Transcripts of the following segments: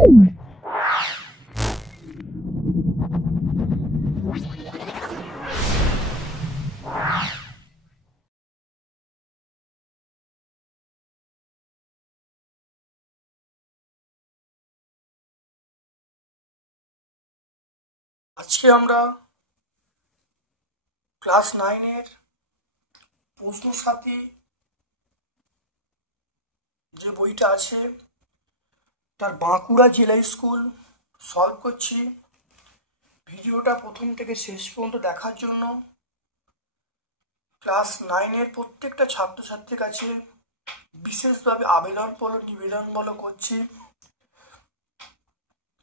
আজকে আমরা ক্লাস 9-এর প্রশ্ন সাথী যে বইটা আছে তার বাঁকুড়া জেলা স্কুল সলভ করছি। ভিডিওটা প্রথম থেকে শেষ পর্যন্ত দেখার জন্য ক্লাস 9-এর প্রত্যেকটা ছাত্রছাত্রীর কাছে বিশেষভাবে নিবেদন করছি।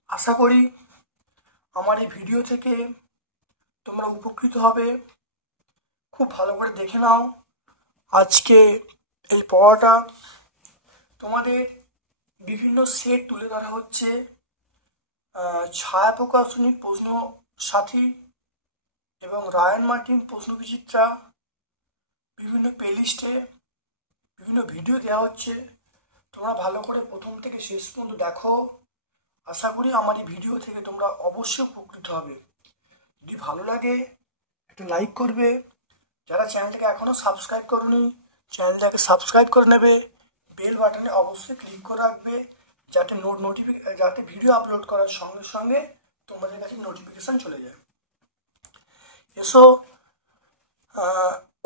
আশা করি আমার এই ভিডিও থেকে তোমরা উপকৃত হবে। খুব ভালো করে দেখে নাও। আজকে এই পড়াটা তোমাদের বিভিন্ন সেট তুলে ধরা হচ্ছে। ছায়া প্রকাশনী প্রশ্ন সাথী এবং রায়ান মার্টিন প্রশ্ন বিচিত্রা বিভিন্ন প্লেলিস্টে বিভিন্ন ভিডিও দেওয়া হচ্ছে। তোমরা ভালো করে প্রথম থেকে শেষ পর্যন্ত দেখো। আশা করি আমার এই ভিডিও থেকে তোমরা অবশ্যই উপকৃত হবে। যদি ভালো লাগে একটা লাইক করবে। যারা চ্যানেলটাকে এখনও সাবস্ক্রাইব করোনি চ্যানেলটাকে সাবস্ক্রাইব করে নেবে। বেল বাটনে অবশ্যই ক্লিক করে রাখবে যাতে ভিডিও আপলোড করার সঙ্গে সঙ্গে তোমাদের কাছে নোটিফিকেশান চলে যায়। এসো,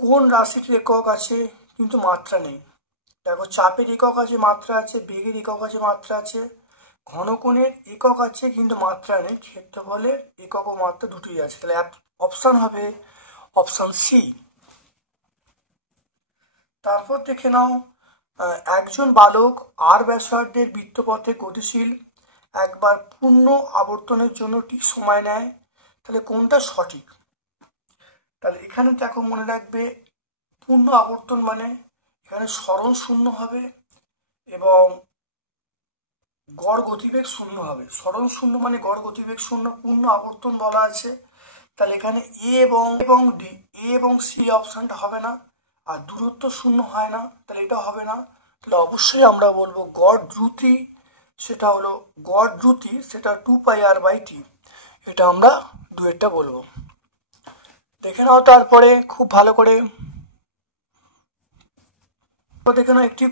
কোন রাশিটির একক আছে কিন্তু মাত্রা নেই? দেখো, চাপের একক আছে, মাত্রা আছে, বেগের একক আছে, মাত্রা আছে, ঘনকোণের একক আছে কিন্তু মাত্রা নেই, ক্ষেত্রফলের একক ও মাত্রা দুটোই আছে। তাহলে অপশান হবে অপশান সি। তারপর দেখে নাও, একজন বালক আর ব্যাসার্ধের বৃত্তপথে গতিশীল একবার পূর্ণ আবর্তনের জন্য ঠিক সময় নেয়। তাহলে কোনটা সঠিক? তাহলে এখানে দেখো, মনে রাখবে পূর্ণ আবর্তন মানে এখানে সরণ শূন্য হবে এবং গড় গতিবেগ শূন্য হবে। সরণ শূন্য মানে গড় গতিবেগ শূন্য, পূর্ণ আবর্তন বলা আছে। তাহলে এখানে এ এবং সি অপশানটা হবে না। আর দূরত্ব শূন্য হয় না, তাহলে এটা হবে না। তাহলে অবশ্যই আমরা বলবো গড় দ্রুতি, সেটা হলো গড় দ্রুতি, সেটা 2πr/t। এটা আমরা দুয়েরটা বলবো। দেখে নাও তারপরে খুব ভালো করে। দেখে নাও একটি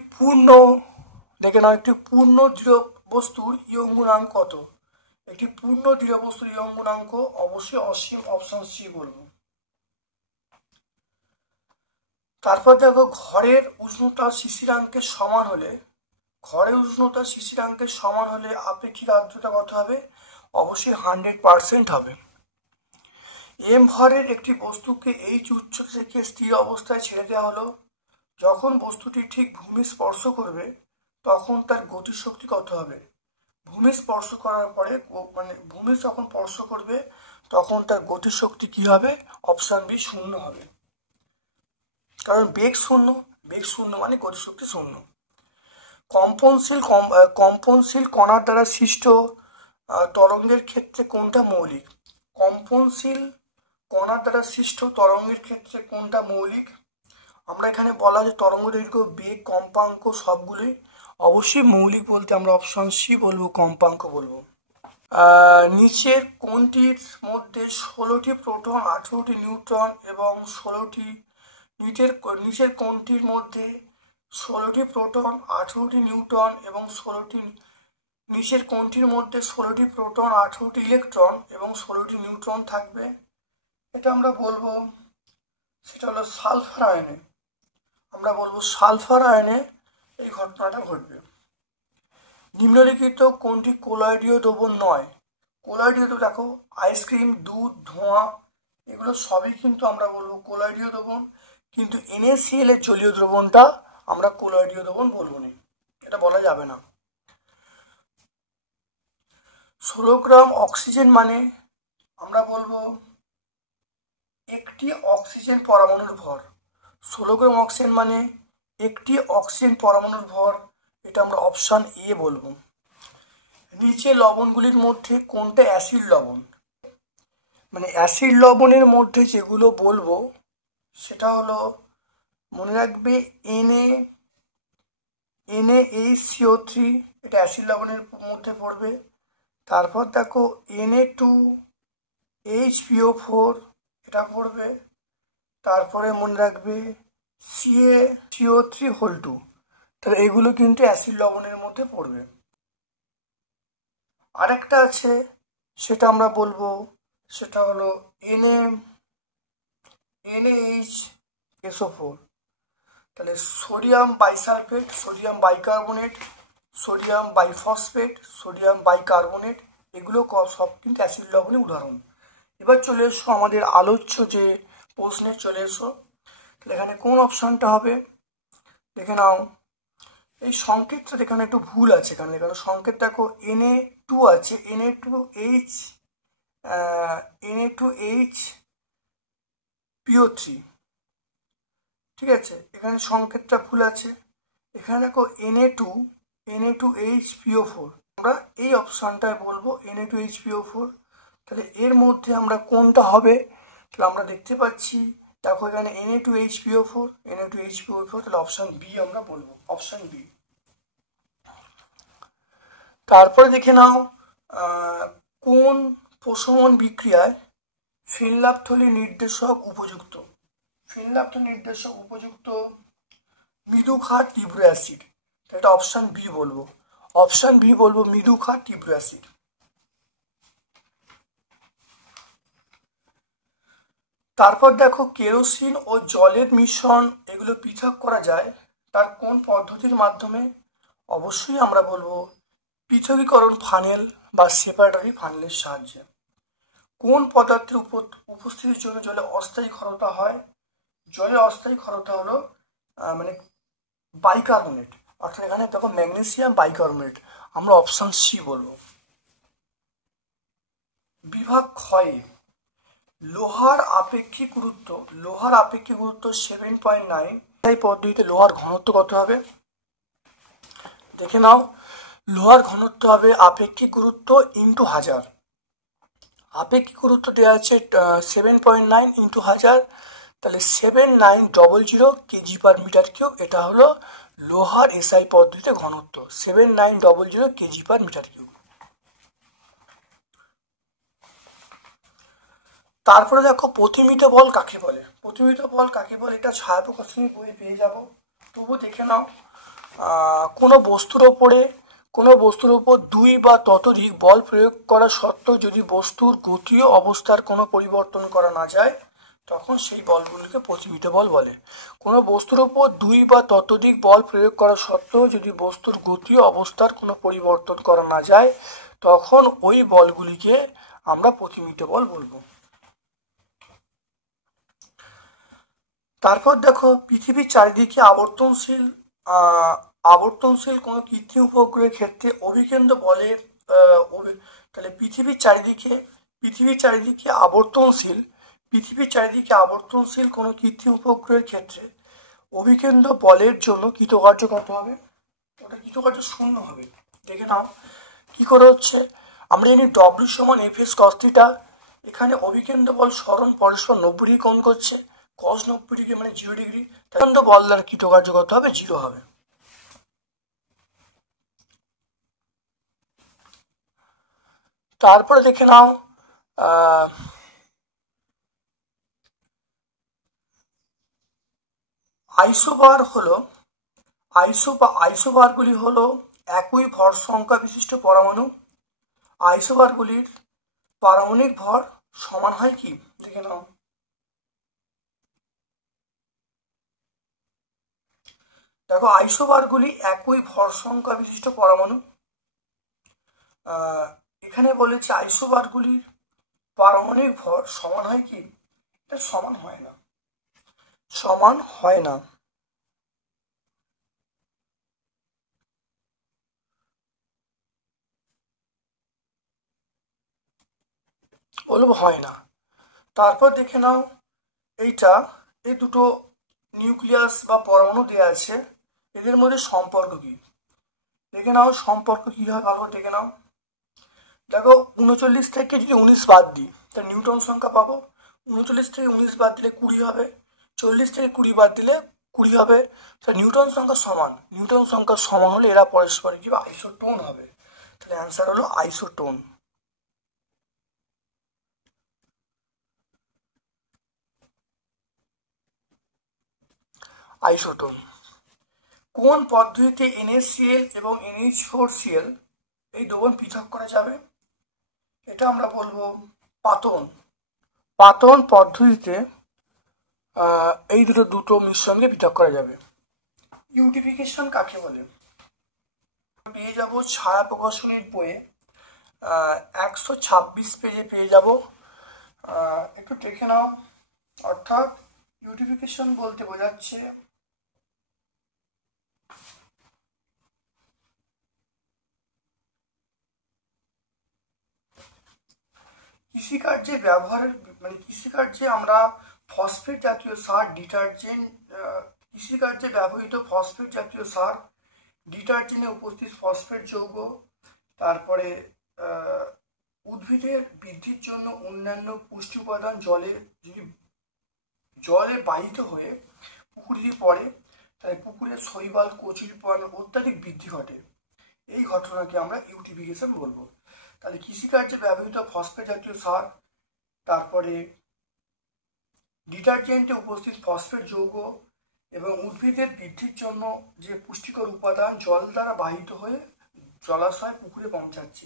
পূর্ণ দৃঢ় বস্তুর ইয়ং গুণাঙ্ক কত? একটি পূর্ণ দৃঢ় বস্তুর ইয়ং গুণাঙ্ক অবশ্যই অসীম, অপশন সি বলবো। তারপর দেখো, ঘরের উষ্ণতা শিশিরাঙ্কের সমান হলে আপেক্ষিক আর্দ্রতা কত হবে? অবশ্যই 100% হবে। এম ভরের একটি বস্তুকে এইচ উচ্চতা থেকে স্থির অবস্থায় ছেড়ে দেওয়া হলো। যখন বস্তুটি ঠিক ভূমি স্পর্শ করবে তখন তার গতিশক্তি কত হবে? ভূমি স্পর্শ করার পরে ভূমি যখন স্পর্শ করবে তখন তার গতিশক্তি কি হবে? অপশান বি, শূন্য হবে। কারণ বেগ শূন্য মানে গতিশক্তি শূন্য। কম্পনশীল কণার দ্বারা সৃষ্ট তরঙ্গের ক্ষেত্রে কোনটা মৌলিক? কম্পনশীল কণার দ্বারা সৃষ্ট তরঙ্গের ক্ষেত্রে কোনটা মৌলিক? আমরা এখানে বলা যে তরঙ্গ দৈর্ঘ্য, বেগ, কম্পাঙ্ক সবগুলোই অবশ্যই মৌলিক বলতে আমরা অপশন সি বলবো, কম্পাঙ্ক বলবো। নিচের কোনটির মধ্যে 16টি প্রোটন, 18টি নিউট্রন এবং 16টি নিচের কোনটির মধ্যে 16টি প্রোটন, 18টি নিউট্রন এবং নিচের কোনটির মধ্যে 16টি প্রোটন, 18টি ইলেকট্রন এবং 16টি নিউট্রন থাকবে? এটা আমরা বলবো, সেটা হলো সালফার আয়নে। আমরা বলবো সালফার আয়নে এই ঘটনাটা ঘটবে। নিম্নলিখিত কোনটি কোলয়েডীয় দ্রবণ নয়? কোলয়েডীয় তো দেখো, আইসক্রিম, দুধ, ধোঁয়া, এগুলো সবই কিন্তু আমরা বলবো কোলয়েডীয় দ্রবণ। কিন্তু NaCl এর জলীয় দ্রবণটা আমরা কোলয়েডীয় দ্রবণ বলবো না, এটা বলা যাবে না। 16 গ্রাম অক্সিজেন মানে আমরা বলবো একটি অক্সিজেন পরমাণুর ভর। 16 গ্রাম অক্সিজেন মানে একটি অক্সিজেন পরমাণুর ভর, এটা আমরা অপশান এ বলবো। নিচে লবণগুলির মধ্যে কোনটা অ্যাসিড লবণ? মানে অ্যাসিড লবণের মধ্যে যেগুলো বলবো সেটা হলো, মনে রাখবে NaHCO3, এটা অ্যাসিড লবণের মধ্যে পড়বে। তারপর দেখো Na2HPO4 এটা পড়বে। তারপরে মনে রাখবে CaCO3 তাহলে এগুলো কিন্তু অ্যাসিড লবণের মধ্যে পড়বে। আরেকটা আছে সেটা আমরা বলবো, সেটা হলো NaHSO4 তাহলে sodium bisulphate, sodium bicarbonate, sodium biphosphate, sodium bicarbonate, এগুলো সব কিন্তু অ্যাসিড লবণের উদাহরণ। এবার চলে এসো আমাদের আলোচ্য যে প্রশ্নে চলে এসো। তাহলে এখানে কোন অপশানটা হবে দেখে নাও। এই সংকেতটা এখানে একটু ভুল আছে, এখানে সংকেত দেখো Na2 আছে, Na2HPO3, ঠিক আছে, এখানে সংকেতটা ভুল আছে। এখানে দেখো Na2HPO4, আমরা এই অপশানটায় বলবো Na2HPO4। তাহলে এর মধ্যে আমরা কোনটা হবে, তাহলে আমরা দেখতে পাচ্ছি দেখো এখানে Na2HPO4, তাহলে অপশান বি আমরা বলবো, অপশান বি। তারপরে দেখে নাও কোন প্রশমন বিক্রিয়ায় ফিনল্যাপথলি নির্দেশক উপযুক্ত। ফিনল্যাপথলি নির্দেশক উপযুক্ত মৃদু ক্ষার তীব্র অ্যাসিড, এটা অপশান বি বলবো, অপশান বি বলবো, মৃদু ক্ষার তীব্র অ্যাসিড। তারপর দেখো কেরোসিন ও জলের মিশ্রণ এগুলো পৃথক করা যায় তার কোন পদ্ধতির মাধ্যমে, অবশ্যই আমরা বলবো পৃথকীকরণ ফানেল বা সেপারেটরি ফানেলের সাহায্যে। কোন পদার্থের উপস্থিতির জন্য জলে অস্থায়ী ক্ষারতা হয়, জলে অস্থায়ী ক্ষারতা হলো মানে বাইকার্বনেট, অর্থাৎ এখানে দেখো ম্যাগনেসিয়াম বাইকার্বনেট, আমরা অপশান সি বলবো। বিভাগ ক্ষয়ে লোহার আপেক্ষিক গুরুত্ব, লোহার আপেক্ষিক গুরুত্ব 7.9, এই পদ্ধতিতে লোহার ঘনত্ব কত হবে দেখে নাও। লোহার ঘনত্ব হবে আপেক্ষিক গুরুত্ব ইন্টু 1000, আপেক্ষিক গুরুত্ব দেওয়া আছে 7.9 ইন্টু 1000, তাহলে 7900 kg/m³, এটা হলো লোহার এসআই পদ্ধতিতে ঘনত্ব 7900 kg/m³। তারপরে দেখো প্রতিমিত বল কাকে বলে, প্রতিমিত বল কাকে বলে এটা ছায়াপ্রকাশনী বই পেয়ে যাবো, তবু দেখে নাও। কোনো বস্তুর ওপর 2 বা ততোধিক বল প্রয়োগ করা সত্ত্বেও যদি বস্তুর গতীয় অবস্থার কোনো পরিবর্তন করা না যায় তখন সেই বলগুলিকে প্রতিমিত বল বলে। কোনো বস্তুর ওপর 2 বা ততোধিক বল প্রয়োগ করা সত্ত্বেও যদি বস্তুর গতীয় অবস্থার কোনো পরিবর্তন করা না যায় তখন ওই বলগুলিকে আমরা প্রতিমিত বল বলবো। তারপর দেখো পৃথিবীর চারিদিকে আবর্তনশীল কোনো কৃত্রিম উপগ্রহের ক্ষেত্রে অভিকেন্দ্র বলের তাহলে পৃথিবীর চারিদিকে আবর্তনশীল কোনো কৃত্রিম উপগ্রহের ক্ষেত্রে অভিকেন্দ্র বলের জন্য কৃতকার্য কত হবে, ওটা কৃতকার্য 0 হবে। দেখে নাও কি করে হচ্ছে, আমরা জানি W=Fs cos θ, এখানে অভিকেন্দ্র বল সরণ পরস্পর 90 ডিগ্রি কোণ করছে, cos 90 ডিগ্রি মানে 0 ডিগ্রি, তাহলে বল দ্বারা কৃতকার্য কত হবে, 0 হবে। তারপরে দেখে নাও আইসোবারগুলি হলো একই ভর সংখ্যা বিশিষ্ট পরমাণু। আইসোবারগুলির পারমাণবিক ভর সমান হয় কি দেখে নাও। দেখো আইসোবারগুলি একই ভর সংখ্যা বিশিষ্ট পরমাণু, এখানে বলেছে আইসোবারগুলির পারমাণবিক ভর সমান হয় কি, এটা সমান হয় না, সমান হয় না। বলবো হয় না। তারপর দেখে নাও এই দুটো নিউক্লিয়াস বা পরমাণু দেওয়া আছে, এদের মধ্যে সম্পর্ক কি দেখে নাও, সম্পর্ক কি হয় ভালো দেখে নাও। দেখো 39 থেকে যদি 19 বাদ দিই তা নিউটন সংখ্যা পাবো, 39 থেকে 19 বাদ দিলে 20 হবে, 40 থেকে 20 বাদ দিলে 20 হবে, তা নিউটন সংখ্যা সমান হলে এরা পরস্পর কি আইসোটোন হবে, তাহলে অ্যান্সার হলো আইসোটোন। আইসোটোপ। কোন পদ্ধতিতে NaCl এবং NH4Cl এই দ্রবণ পৃথক করা যাবে? এটা আমরা বলবো পাতন। পাতন পদ্ধতিতে এই দুটো মিশ্রণকে পৃথক করা যাবে। ইউটিফিকেশন কাকে বলে? পেয়ে যাব ছায়া প্রকাশনীর বইয়ে 126 পেজে পেয়ে যাব। একটু দেখে নাও। অর্থাৎ ইউটিফিকেশন বলতে বোঝাচ্ছে কৃষিকার্যে ব্যবহারের কৃষিকার্যে আমরা ফসফেট জাতীয় সার, ডিটারজেন্ট, কৃষিকার্যে ব্যবহৃত ফসফেট জাতীয় সার, ডিটারজেন্টে উপস্থিত ফসফেট যৌগ, তারপরে উদ্ভিদের বৃদ্ধির জন্য অন্যান্য পুষ্টি উপাদান জলে বাহিত হয়ে পুকুরে যদি পড়ে তাহলে পুকুরের শৈবাল, কচুরিপানা অত্যাধিক বৃদ্ধি ঘটে। এই ঘটনাকে আমরা ইউটিফিকেশন বলবো। তাহলে কৃষিকার্যে ব্যবহৃত ফসফেট জাতীয় সার, তারপরে ডিটারজেন্টে উপস্থিত ফসফেট যৌগ এবং উদ্ভিদের বৃদ্ধির জন্য যে পুষ্টিকর উপাদান জল দ্বারা বাহিত হয়ে জলাশয় পুকুরে পৌঁছাচ্ছে,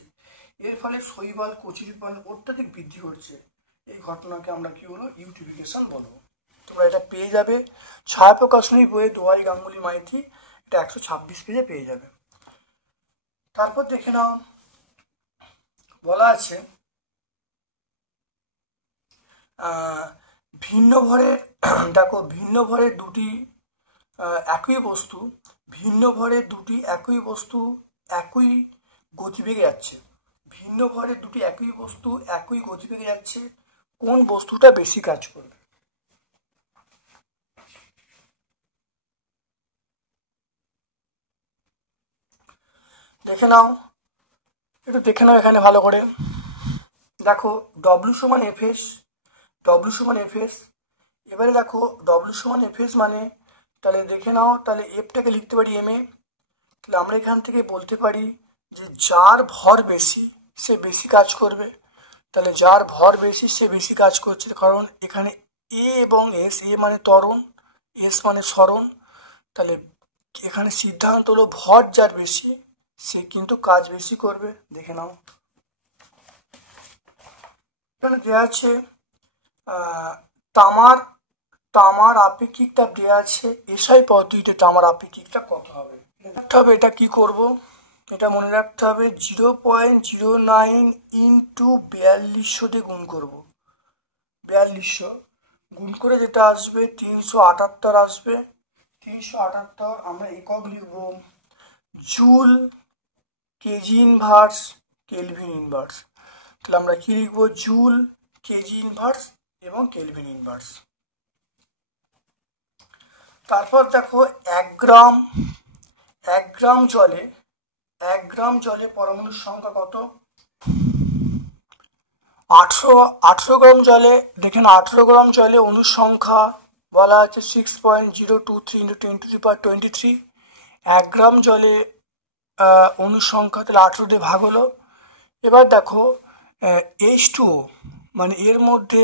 এর ফলে শৈবাল, কচুরিপানা অত্যাধিক বৃদ্ধি ঘটছে। এই ঘটনাকে আমরা কি বলবো? ইউটিফিকেশন বলবো। তোমরা এটা পেয়ে যাবে ছায়া প্রকাশনী বইয়ে, দোয়ারি গাঙ্গুলি মাইতি, এটা 126 পেজে পেয়ে যাবে। তারপর দেখে নাও, বলা আছে ভিন্ন ভরের, দেখো ভিন্ন ভরের দুটি একই বস্তু, ভিন্ন ভরের দুটি একই বস্তু একই গতিবেগে যাচ্ছে। ভিন্ন ভরের দুটি একই বস্তু একই গতিবেগে যাচ্ছে, কোন বস্তুটা বেশি কাজ করবে? দেখে নাও, একটু দেখে নাও এখানে ভালো করে। দেখো W সমান FS, W সমান FS। এবারে দেখো W সমান FS মানে, তাহলে দেখে নাও, তাহলে এফটাকে লিখতে পারি MA। তাহলে আমরা এখান থেকে বলতে পারি যে যার ভর বেশি সে বেশি কাজ করবে। তাহলে যার ভর বেশি সে বেশি কাজ করছে, কারণ এখানে A এবং S, A মানে ত্বরণ, S মানে সরণ। তাহলে এখানে সিদ্ধান্ত হলো ভর যার বেশি সে কিন্তু কাজ বেশি করবে। দেখে নাও, এখানে দেওয়া আছে তামার আপেক্ষিক তাপ দেওয়া আছে। এসআই পদ্ধতিতে তামার আপেক্ষিক তাপ কত হবে? এটা কি করব? এটা মনে রাখতে হবে 0.09 ইন্টু 4200 দিয়ে গুণ করবো। 4200 গুণ করে যেটা আসবে 378 আসবে। 378 আমরা একক লিখব joule, KG inverse, kelvin inverse. তাহলে আমরা কি লিখব? জুল, কেজি ইনভার্স এবং কেলভিন ইনভার্স। তারপর দেখো 1 গ্রাম জলে পরমাণুর সংখ্যা কত? 18 গ্রাম জলে, দেখেন 18 গ্রাম জলে অণুর সংখ্যা বলা আছে 6.023 × 10⁻23। 1 গ্রাম জলে অণুর সংখ্যা, তাহলে 18 দিয়ে ভাগ হলো। এবার দেখো H2O মানে এর মধ্যে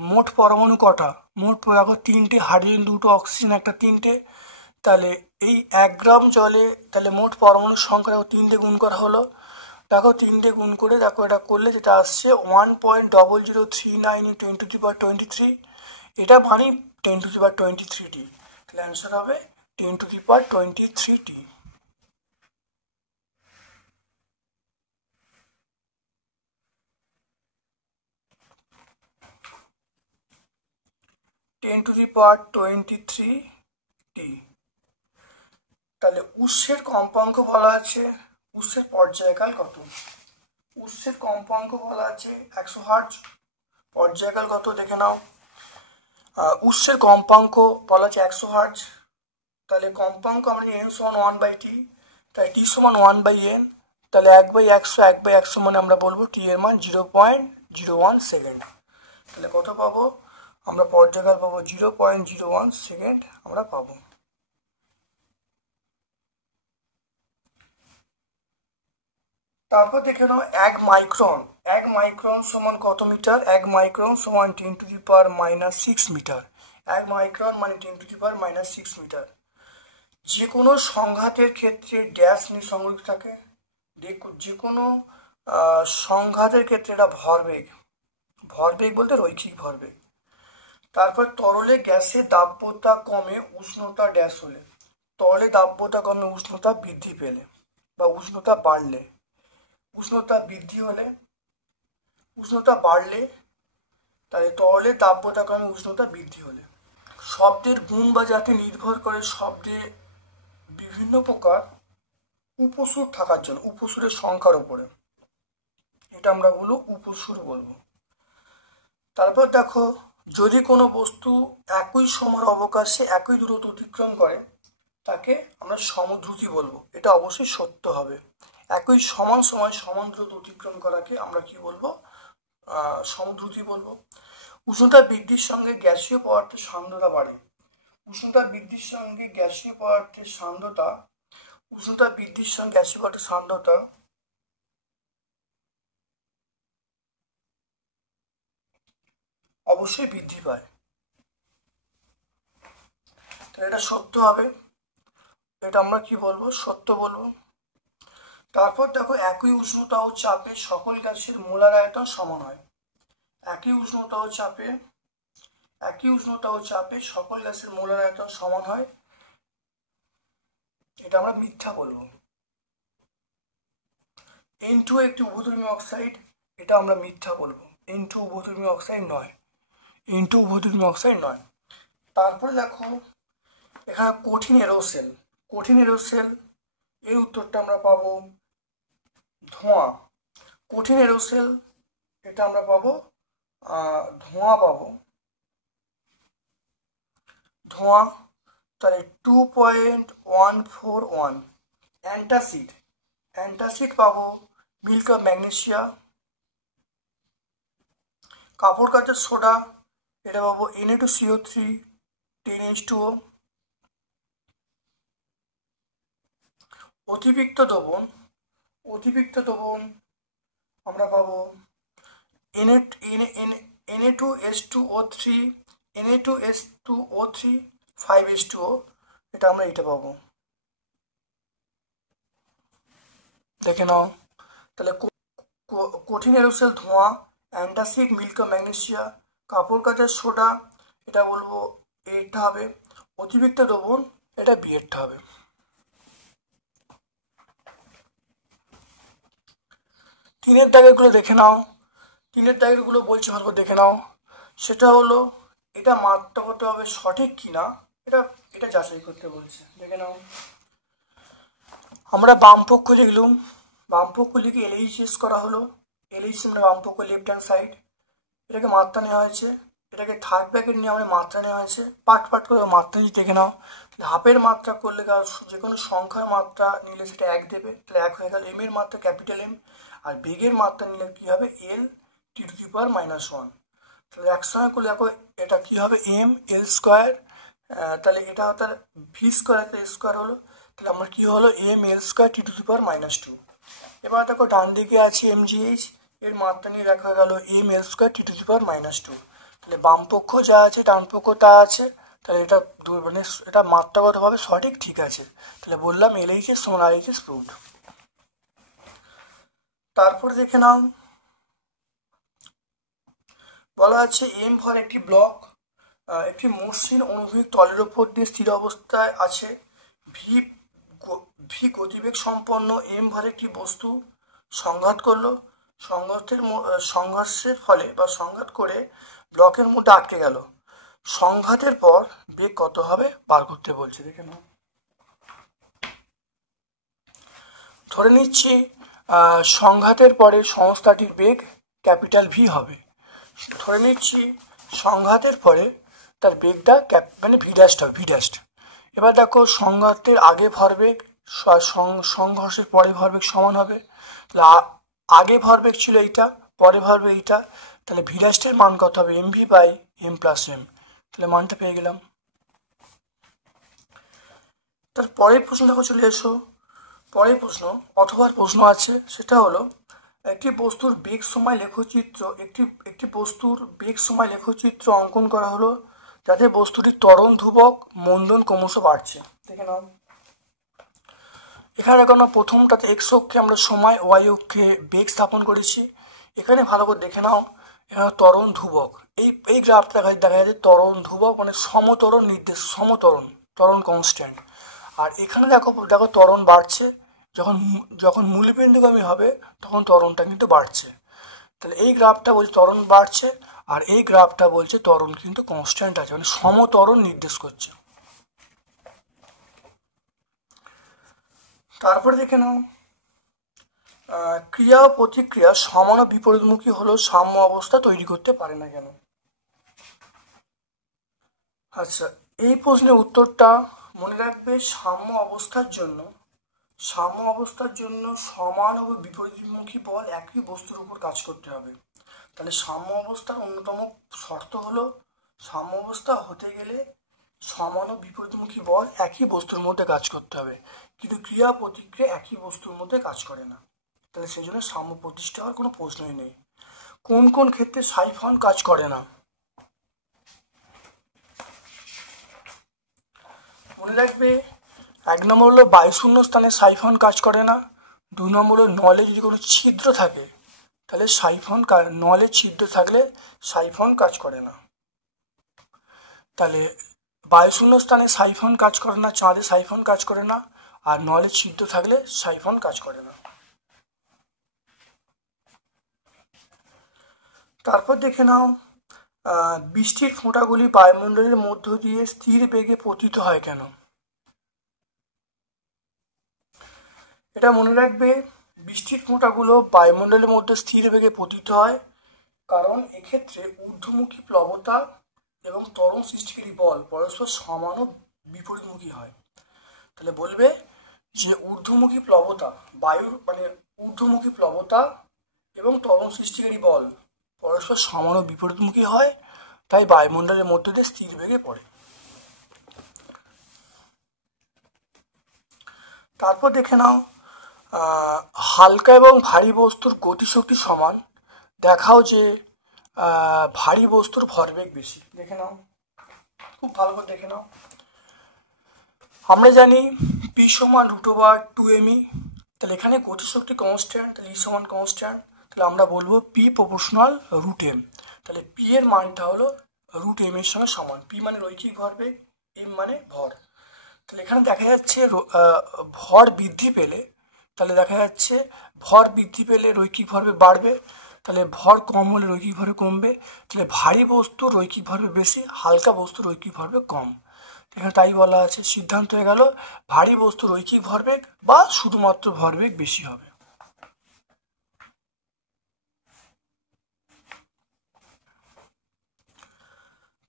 মোট পরমাণু কটা? মোট দেখো 3টে, হাইড্রোজেন 2টো, অক্সিজেন 1টা, 3টে। তাহলে এই 1 গ্রাম জলে তাহলে মোট পরমাণুর সংখ্যা 3 দিয়ে গুণ করা হলো। দেখো 3 দিয়ে গুণ করে দেখো এটা করলে যেটা আসছে 1.0039 × 10⁻23। এটা মানে 10⁻23T। তাহলে অ্যান্সার হবে 10⁻23T। তাহলে উৎসের কম্পাঙ্ক বলা আছে, উৎসের পর্যায়কাল কত? উৎসের কম্পাঙ্ক বলা আছে 100 হার্জ। পর্যায়কাল কত দেখে নাও। উৎসের কম্পাঙ্ক বলা আছে 100 হার্জ। তাহলে কম্পাঙ্ক আমরা n সমান 1/t, তাই t সমান 1/n। তাহলে 1/100 মানে আমরা বলবো t এর মান 0.01 সেকেন্ড। তাহলে কত পাবো আমরা? পর্যায়কাল পাবো 0.01 সেকেন্ড আমরা পাবো। তারপর দেখে নাও 1 মাইক্রন সমান কত মিটার? 1 মাইক্রন সমান 10⁻⁻6 মিটার। 1 মাইক্রন মানে 10⁻⁻6 মিটার। যে কোনো সংঘাতের ক্ষেত্রে ড্যাশ নিয়ে সংরক্ষিত থাকে। যে কোনো সংঘাতের ক্ষেত্রে এটা ভরবেগ, ভরবেগ বলতে রৈখিক ভরবেগ। তারপর তরলে গ্যাসের দাব্যতা কমে উষ্ণতা ড্যাশ হলে, তরলে দাব্যতা কমে উষ্ণতা বৃদ্ধি পেলে বা উষ্ণতা বাড়লে, উষ্ণতা বৃদ্ধি হলে, উষ্ণতা বাড়লে, তাহলে তরলের দাব্যতা কমে উষ্ণতা বৃদ্ধি হলে। শব্দের গুণ বা জাতি নির্ভর করে শব্দে বিভিন্ন প্রকার উপসুর থাকার জন্য, উপসুরের সংখ্যার উপরে, এটা আমরা বলবো উপসুর বলবো। তারপর দেখো, যদি কোনো বস্তু একই সময়ের অবকাশে একই দূরত্ব অতিক্রম করে তাকে আমরা সমদ্রুতি বলবো। এটা অবশ্যই সত্য হবে। একই সমান সময় সমান দূরত্ব অতিক্রম করাকে আমরা কি বলবো? সমদ্রুতি বলবো। উষ্ণতা বৃদ্ধির সঙ্গে গ্যাসীয় পদার্থের সান্দ্রতা বাড়ে। উষ্ণতা বৃদ্ধির সঙ্গে গ্যাসীয় পদার্থের সান্দ্রতা, উষ্ণতা বৃদ্ধির সঙ্গে গ্যাসীয় পদার্থের সান্দ্রতা অবশ্যই বৃদ্ধি পায়। তাহলে এটা সত্য হবে, এটা আমরা কি বলবো? সত্য বলবো। তারপর দেখো, একই উষ্ণতা ও চাপে সকল গ্যাসের মোলার আয়তন সমান হয়। একই উষ্ণতা ও চাপে, একই উষ্ণতা ও চাপে সকল গ্যাসের মোলার আয়তন সমান হয়, এটা আমরা মিথ্যা বলবো। N2 একটি উভধর্মী অক্সাইড, এটা আমরা মিথ্যা বলবো। N2 উভধর্মী অক্সাইড নয়, N2 উভধর্মী অক্সাইড নয়। তারপরে দেখো, এখানে কঠিন এরোসেল, কঠিন এরোসেল, এর উত্তরটা আমরা পাবো ধোঁয়া। কঠিন এরোসেল, এটা আমরা পাবো ধোঁয়া পাবো, ধোঁয়া। তাহলে 2.141। অ্যান্টাসিড, অ্যান্টাসিড পাবো মিল্ক অফ ম্যাগনেসিয়া। কাপড় কাচের সোডা, এটা পাবো Na2CO3 10H2O। অতিরিক্ত দ্রবণ, অতিরিক্ত দ্রবণ আমরা পাবো Na2S2O3 Na2S2O3 5H2O, এটা আমরা এটা পাবো। দেখে নাও, তাহলে কঠিন এরোসেল ধোঁয়া, অ্যান্টাসিড মিল্ক অফ ম্যাগনেসিয়া, কাপড় কাচার সোডা, এটা বলবো এটা হবে। অতিরিক্ত দ্রবণ, এটা বিয়েরটা হবে। তিনের দাগেরগুলো দেখে নাও, তিনের দাগেরগুলো বলছি ভালো করে দেখে নাও। সেটা হলো, এটা মাত্রা করতে হবে সঠিক কিনা, এটা এটা যাচাই করতে বলছে, দেখে নাও। আমরা বাম পক্ষ লিখলাম, বাম পক্ষ লিখে LHS করা হলো, LHS মানে বাম পক্ষ লেফট হ্যান্ড সাইড, এটাকে মাত্রা নেওয়া হয়েছে, এটাকে থার্ড ব্র্যাকেট নিয়ে আমাদের মাত্রা নেওয়া হয়েছে। পার্ট পার্ট করে মাত্রা যদি দেখে নাও, হাফের মাত্রা করলে যে কোনো সংখ্যার মাত্রা নিলে সেটা 1 দেবে, তাহলে 1 হয়ে গেল। এম এর মাত্রা ক্যাপিটাল M, আর বেগের মাত্রা নিলে কি হবে? L(T⁻⁻1). তাহলে একসঙ্গে করলে দেখো এটা কি হবে? mL², তাহলে এটা তাহলে v² একটা স্কোয়ার হলো, তাহলে আমার কি হলো? mL² T⁻²। এবার দেখো ডান দিকে আছে MgH, এর মাত্রা নিয়ে দেখা গেল mL² T⁻²। তাহলে বাম পক্ষ যা আছে ডান পক্ষ তা আছে, তাহলে এটা মানে এটা মাত্রাগতভাবে সঠিক, ঠিক আছে। তাহলে বললাম LHS সমান RHS প্রুভড। তারপর দেখে নাও, বলা আছে M ভর একটি ব্লক একটি মসৃণ অনুভূমিক তলের উপর দিয়ে স্থির অবস্থায় আছে। ভি গতিবেগ সম্পন্ন M ভর একটি বস্তু সংঘাত করলো, সংঘর্ষের ফলে বা সংঘাত করে ব্লকের মধ্যে আটকে গেল। সংঘাতের পর বেগ কত হবে বার করতে বলছে, দেখে নাও। ধরে নিচ্ছি সংঘাতের পরে সংস্থাটির বেগ ক্যাপিটাল V হবে। ধরে নিচ্ছি সংঘাতের পরে তার বেগটা মানে V' হবে, V'। এবার দেখো সংঘাতের আগে ভরবেগ সংঘর্ষের পরে ভরবেগ সমান হবে। তাহলে আগে ভরবেগ ছিল এইটা, পরে ভরবেগ এইটা, তাহলে V' এর মান কত হবে? mv/m+m। তাহলে মানটা পেয়ে গেলাম। তার পরের প্রশ্ন দেখো, চলে এসো। পরের প্রশ্ন অথবা প্রশ্ন আছে, সেটা হলো একটি বস্তুর বেগ সময় লেখচিত্র, একটি বস্তুর বেগ সময় লেখচিত্র অঙ্কন করা হলো। যাতে বস্তুটির ত্বরণ ধ্রুবক মন্দন ক্রমশ বাড়ছে। দেখে নাও এখানে দেখো না, প্রথমটাতে এক্স অক্ষে আমরা সময়, ওয়াই অক্ষে বেগ স্থাপন করেছি। এখানে ভালো করে দেখে নাও, এখানে ত্বরণ ধ্রুবক, এই গ্রাফটা দেখা যাচ্ছে ত্বরণ ধ্রুবক মানে সমত্বরণ নির্দেশ, ত্বরণ কনস্ট্যান্ট। আর এখানে দেখো দেখো ত্বরণ বাড়ছে, যখন যখন মূলবিন্দুগামী হবে তখন ত্বরণটা কিন্তু বাড়ছে। তাহলে এই গ্রাফটা বলছে ত্বরণ বাড়ছে, আর এই গ্রাফটা বলছে ত্বরণ কিন্তু কনস্ট্যান্ট আছে, মানে সমত্বরণ নির্দেশ করছে। তারপরে দেখে নাও, ক্রিয়া ও প্রতিক্রিয়া সমান ও বিপরীতমুখী হলেও সাম্য অবস্থা তৈরি করতে পারে না কেন? আচ্ছা, এই প্রশ্নের উত্তরটা মনে রাখবে, সাম্য অবস্থার জন্য সমান ও বিপরীতমুখী বল একই বস্তুর উপর কাজ করতে হবে। তাহলে সাম্য অবস্থার অন্যতম শর্ত হলো, সাম্য অবস্থা হতে গেলে সমান ও বিপরীতমুখী বল একই বস্তুর মধ্যে কাজ করতে হবে, কিন্তু ক্রিয়া প্রতিক্রিয়া একই বস্তুর মধ্যে কাজ করে না। তাহলে সেই জন্য সাম্য প্রতিষ্ঠা হওয়ার কোনো প্রশ্নই নেই। কোন কোন ক্ষেত্রে সাইফন কাজ করে না? মনে রাখবে, 1 নম্বর হলো বায়ুশূন্য স্থানে সাইফন কাজ করে না। 2 নম্বর হলো নলে যদি কোনো ছিদ্র থাকে তাহলে নলে ছিদ্র থাকলে সাইফন কাজ করে না। তাহলে বায়ুশূন্য স্থানে সাইফন কাজ করে না, চাঁদে সাইফন কাজ করে না, আর নলে ছিদ্র থাকলে সাইফন কাজ করে না। তারপর দেখে নাও, বৃষ্টির ফোঁটাগুলি বায়ুমণ্ডলের মধ্য দিয়ে স্থির বেগে পতিত হয় কেন? এটা মনে রাখবে, বৃষ্টির ফোঁটাগুলো বায়ুমণ্ডলের মধ্যে স্থির বেগে পতিত হয় কারণ এক্ষেত্রে ঊর্ধ্বমুখী প্লবতা এবং ত্বরণ সৃষ্টিকারী বল পরস্পর সমান ও বিপরীতমুখী হয়। তাহলে বলবে যে ঊর্ধ্বমুখী প্লবতা, ঊর্ধ্বমুখী প্লবতা এবং ত্বরণ সৃষ্টিকারী বল পরস্পর সমান ও বিপরীতমুখী হয়, তাই বায়ুমণ্ডলের মধ্য দিয়ে স্থির বেগে পড়ে। তারপর দেখে নাও, হালকা এবং ভারী বস্তুর গতিশক্তি সমান, দেখাও যে ভারী বস্তুর ভরবেগ বেশি। দেখে নাও, খুব ভালো করে দেখে নাও। আমরা জানি পি সমান √2mE, তাহলে এখানে গতিশক্তি কনস্ট্যান্ট, তাহলে ই সমান কনস্ট্যান্ট, তাহলে আমরা বলবো পি প্রপোর্শনাল √m। তাহলে পি এর মানটা হলো √m এর সঙ্গে সমান। পি মানে রৈখিক ভরবেগ, এম মানে ভর। তাহলে এখানে দেখা যাচ্ছে ভর বৃদ্ধি পেলে, তাহলে দেখা যাচ্ছে ভর বৃদ্ধি পেলে রৈখিক ভরবেগ বাড়বে, তাহলে ভর কম হলে রৈখিক ভরবেগ কমবে। তাহলে ভারী বস্তু রৈখিক ভরবেগ বেশি, হালকা বস্তু রৈখিক ভরবেগ কম। এখানে তাই বলা আছে, সিদ্ধান্ত হয়ে গেল ভারী বস্তু রৈখিক ভরবেগ বা শুধুমাত্র ভরবেগ বেশি হবে।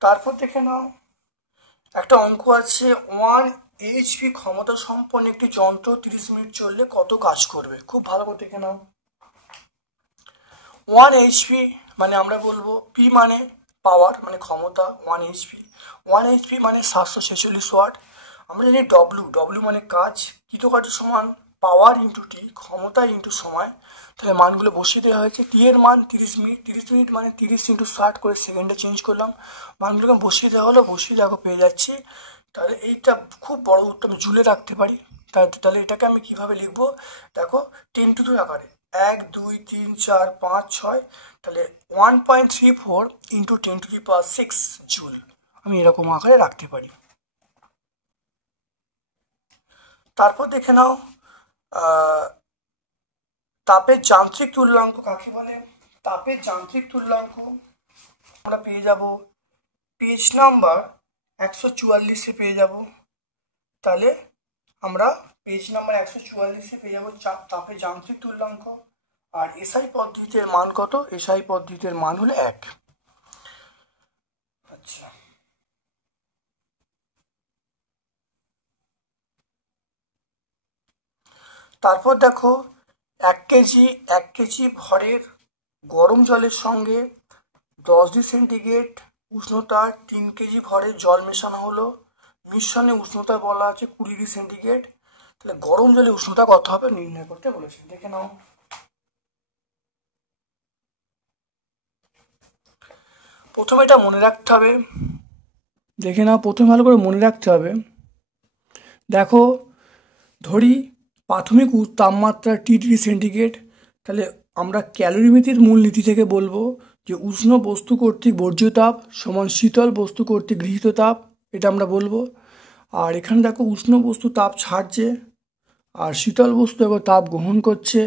তারপর দেখে নাও, একটা অঙ্ক আছে, 1 HP ক্ষমতা সম্পন্ন একটি যন্ত্র 30 মিনিট চললে কত কাজ করবে? খুব ভালো করে দেখে নাও। 1 HP মানে আমরা বলবো পি মানে পাওয়ার মানে ক্ষমতা, 1 HP মানে 746 ওয়াট। আমরা জানি ডব্লিউ মানে কাজ, কৃতকার্য সমান পাওয়ার ইন্টু টি, ক্ষমতা ইন্টু সময়। তাহলে মানগুলো বসিয়ে দেওয়া হয়েছে। টি এর মান 30 মিনিট মানে 30 × 60 করে সেকেন্ডে চেঞ্জ করলাম, মানগুলোকে বসিয়ে দেওয়া হলো, বসিয়ে দেখো পেয়ে যাচ্ছি। তাহলে এইটা খুব বড় উত্তর আমি জুলে রাখতে পারি। তাহলে এটাকে আমি কিভাবে লিখবো দেখো, 10⁻² আকারে, 1 2 3 4 5 6, তাহলে 1.34 × 10⁶ জুল আমি এরকম আকারে রাখতে পারি। তারপর দেখে নাও, তাপের যান্ত্রিক তুল্যাঙ্ক কাকে বলে? তাপের যান্ত্রিক তুল্যাঙ্ক আমরা পেয়ে যাব পেজ নাম্বার 144-এ পেয়ে যাব। তাহলে আমরা পেজ নাম্বার 144-এ পেয়ে যাব তাপের যান্ত্রিক তুল্যাঙ্ক। আর এসআই পদ্ধতির মান কত? এসআই পদ্ধতির মান হলো 1। আচ্ছা, তারপর দেখো, 1 কেজি ভরের গরম জলের সঙ্গে 10 ডিগ্রি সেন্টিগ্রেড উষ্ণতার 3 কেজি ভরের জল মেশানো হলো, মিশ্রণে উষ্ণতা বলা আছে 20 ডিগ্রি সেন্টিগ্রেড। তাহলে গরম জলের উষ্ণতা কত হবে নির্ণয় করতে বলেছে। দেখে নাও, প্রথমে এটা মনে রাখতে হবে দেখে নাও, প্রথমে ভালো করে মনে রাখতে হবে। দেখো, ধরি প্রাথমিক তাপমাত্রা T°C, তাহলে আমরা ক্যালোরিমিতির মূলনীতি থেকে বলবো যে উষ্ণ বস্তু কর্তৃক বর্জ্য তাপ সমান শীতল বস্তু কর্তৃক গৃহীত তাপ, এটা আমরা বলবো। আর এখানে দেখো উষ্ণ বস্তু তাপ ছাড়ছে আর শীতল বস্তু দেখো তাপ গ্রহণ করছে।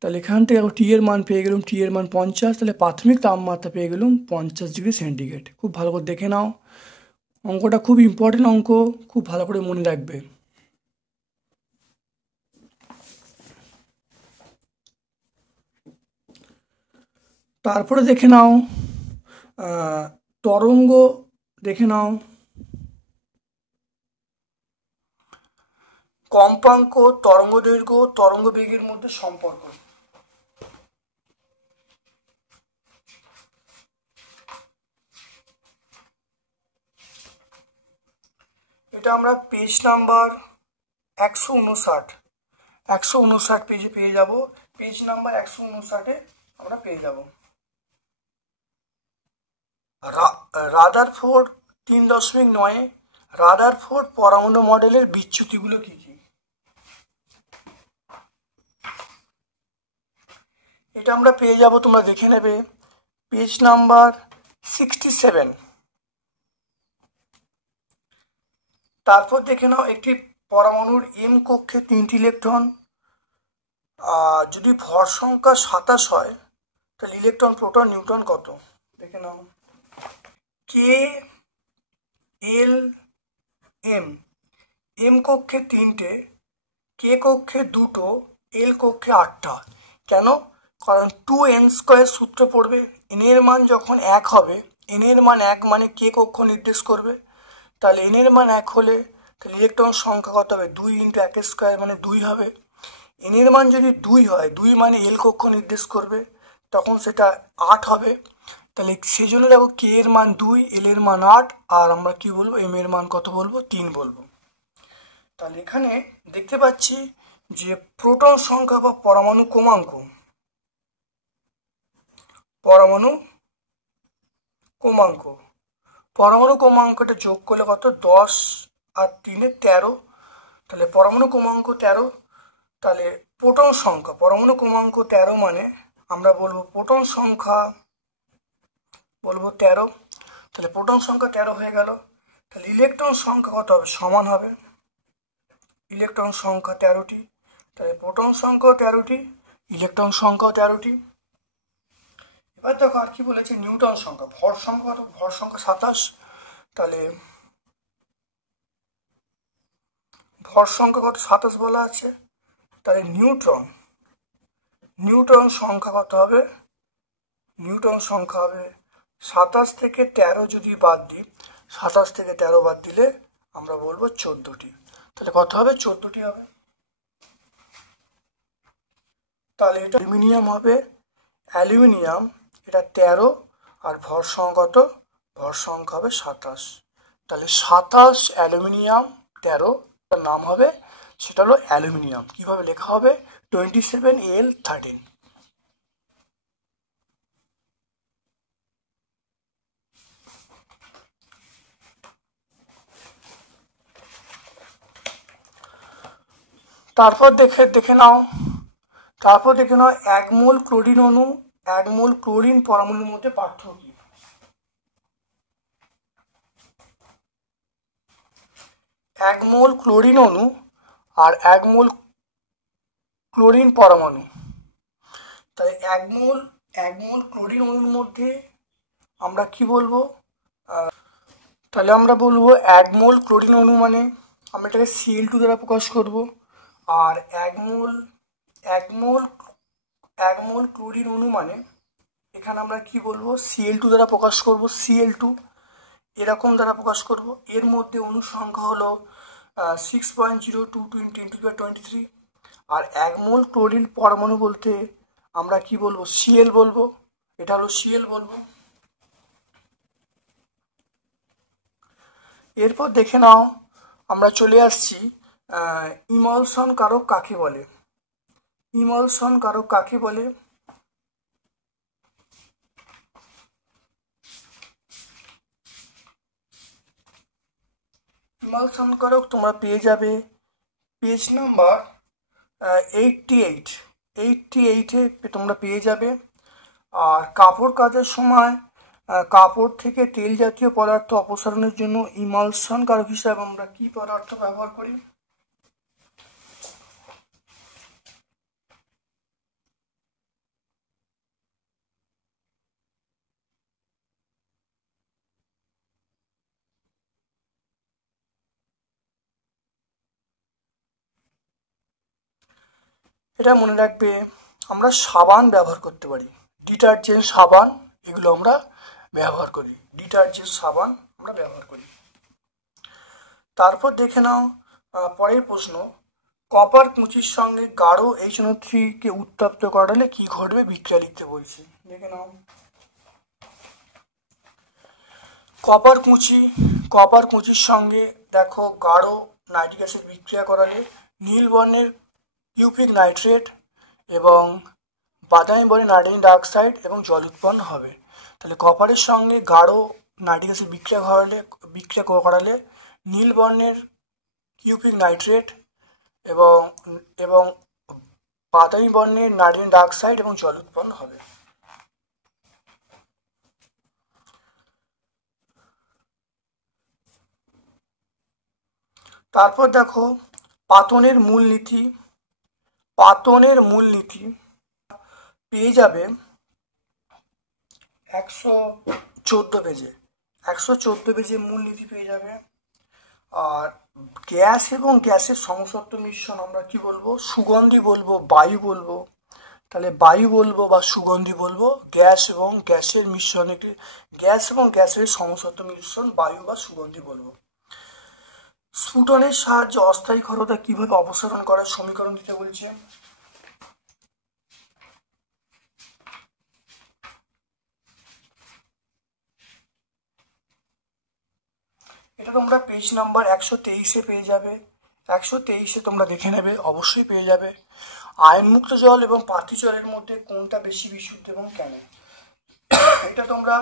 তাহলে এখান থেকে টি এর মান পেয়ে গেলাম, টি এর মান 50, তাহলে প্রাথমিক তাপমাত্রা পেয়ে গেলাম 50°C। খুব ভালো করে দেখে নাও, অঙ্কটা খুব ইম্পর্টেন্ট অঙ্ক, খুব ভালো করে মনে রাখবে। তারপরে দেখে নাও তরঙ্গ, দেখে নাও কম্পাঙ্ক, তরঙ্গ দৈর্ঘ্য, তরঙ্গ বেগের মধ্যে সম্পর্ক। এটা আমরা পেজ নাম্বার 159 পেজে পেয়ে যাব। পেজ নাম্বার 159 আমরা পেয়ে যাব। রাদারফোর্ড 3.9 রাদারফোর্ড পরমাণু মডেলের বিচ্যুতিগুলো কি কি? এটা আমরা পেয়ে যাব, তোমরা দেখে নেবে, পেজ নাম্বার 67। তারপর দেখে নাও, একটি পরমাণুর এম কক্ষে 3টি ইলেকট্রন, যদি ভর সংখ্যা 27 হয় তাহলে ইলেকট্রন, প্রোটন, নিউট্রন কত? দেখে নাও, কে, এল, এম। এম কক্ষে 3টে, কে কক্ষে 2টো, এল কক্ষে 8টা। কেন? কারণ 2n² সূত্র পড়বে। এন এর মান যখন 1 হবে, এন এর মান 1 মানে কে কক্ষ নির্দেশ করবে। তাহলে এন এর মান 1 হলে তাহলে ইলেকট্রন সংখ্যা কত হবে? 2 × 1² মানে 2 হবে। এন এর মান যদি 2 হয়, 2 মানে এল কক্ষ নির্দেশ করবে, তখন সেটা 8 হবে। তাহলে সেই জন্য দেখো, কে এর মান 2, এল এর মান 8, আর আমরা কি বলবো? এম এর মান কত বলবো? 3 বলবো। তাহলে এখানে দেখতে পাচ্ছি যে প্রোটন সংখ্যা বা পরমাণু ক্রমাঙ্ক, পরমাণু ক্রমাঙ্কটা যোগ করলে কত? 10 আর 3 13। তাহলে পরমাণু ক্রমাঙ্ক 13। তাহলে প্রোটন সংখ্যা, পরমাণু ক্রমাঙ্ক 13 মানে আমরা বলবো প্রোটন সংখ্যা বলবো 13। তাহলে প্রোটন সংখ্যা 13 হয়ে গেল। তাহলে ইলেকট্রন সংখ্যা কত হবে? সমান হবে ইলেকট্রন সংখ্যা 13টি। তাহলে প্রোটন সংখ্যাও 13টি, ইলেকট্রন সংখ্যাও 13টি। এবার দেখো আর কি বলেছে, নিউটন সংখ্যা। ভর সংখ্যা কত? ভর সংখ্যা 27। তাহলে ভর সংখ্যা কত? 27 বলা আছে। তাহলে নিউটন সংখ্যা কত হবে? নিউটন সংখ্যা হবে 27 থেকে 13 যদি বাদ দিই, 27 থেকে 13 বাদ দিলে আমরা বলবো 14টি। তাহলে কত হবে? 14টি হবে। তাহলে এটা অ্যালুমিনিয়াম হবে, অ্যালুমিনিয়াম এটা 13, আর ভর সংখ্যা কত? ভর সংখ্যা হবে 27। তাহলে 27 অ্যালুমিনিয়াম 13, তার নাম হবে, সেটা হলো অ্যালুমিনিয়াম। কিভাবে লেখা হবে? 27Al13। তারপর দেখে নাও 1 মোল ক্লোরিন অণু, 1 মোল ক্লোরিন পরমাণুর মধ্যে পার্থক্য কি? 1 মোল ক্লোরিন অণু আর 1 মোল ক্লোরিন পরমাণু। তাহলে 1 মোল ক্লোরিন অণুর মধ্যে আমরা কি বলবো? তাহলে আমরা বলবো 1 মোল ক্লোরিন অণু মানে আমরা এটাকে Cl2 দ্বারা প্রকাশ করব। আর 1 মোল ক্লোরিন অণু মানে এখানে আমরা কি বলবো? Cl2 দ্বারা প্রকাশ করব। Cl2 এরকম দ্বারা প্রকাশ করব। এর মধ্যে অণু সংখ্যা হলো 6.022 × 10⁻23। আর 1 মোল ক্লোরিন পরমাণু বলতে আমরা কি বলবো? Cl বলবো। এটা হলো Cl বলবো। এরপর দেখে নাও, আমরা চলে আসছি ইমলশন কারক কাকে বলে? ইমলশন কারক কাকে বলে? ইমালশন কারক তোমরা পেয়ে যাবে পেজ নাম্বার 88 তোমরা পেয়ে যাবে। আর কাপড় কাচার সময় কাপড় থেকে তেল জাতীয় পদার্থ অপসারণের জন্য ইমালশন কারক হিসাবে আমরা কি পদার্থ ব্যবহার করি? এটা মনে রাখবে, আমরা সাবান ব্যবহার করতে পারি, ডিটারজেন্ট সাবান, এগুলো আমরা ব্যবহার করি, ডিটারজেন্ট সাবান আমরা ব্যবহার করি। তারপর দেখে নাও পরের প্রশ্ন, কপার কুঁচির সঙ্গে গাঢ় HNO3 কে উত্তপ্ত করালে কি ঘটবে? বিক্রিয়া লিখতে বলছি, দেখে নাও। কপার কুঁচির সঙ্গে দেখো গাঢ় নাইট্রিক অ্যাসিড বিক্রিয়া করালে নীল বর্ণের কিউপিক নাইট্রেট এবং বাদামি বর্ণের নাইট্রোজেন ডাইঅক্সাইড এবং জল উৎপন্ন হবে। তাহলে কপারের সঙ্গে গাঢ় নাইট্রিক অ্যাসিড বিক্রিয়া করালে নীল বর্ণের কিউপিক নাইট্রেট এবং বাদামি বর্ণের নাইট্রোজেন ডাইঅক্সাইড এবং জল উৎপন্ন হবে। তারপর দেখো পাতনের মূলনীতি পেয়ে যাবে 114 পেজে মূলনীতি পেয়ে যাবে। আর গ্যাস এবং গ্যাসের সমসত্ব মিশ্রণ আমরা কি বলবো? সুগন্ধি বলবো, বায়ু বলবো। তাহলে বায়ু বলবো বা সুগন্ধি বলবো, গ্যাস এবং গ্যাসের সমসত্ব মিশ্রণ বায়ু বা সুগন্ধি বলবো। স্ফুটনের সাহায্যে অস্থায়ী ক্ষারতা কিভাবে অপসারণ করার সমীকরণ দিতে বলছে। এটা তোমরা পেজ নাম্বার 123 পেয়ে যাবে। 123 তোমরা দেখে নেবে, অবশ্যই পেয়ে যাবে। আয়নমুক্ত জল এবং পাতি জলের মধ্যে কোনটা বেশি বিশুদ্ধ এবং কেন? এটা তোমরা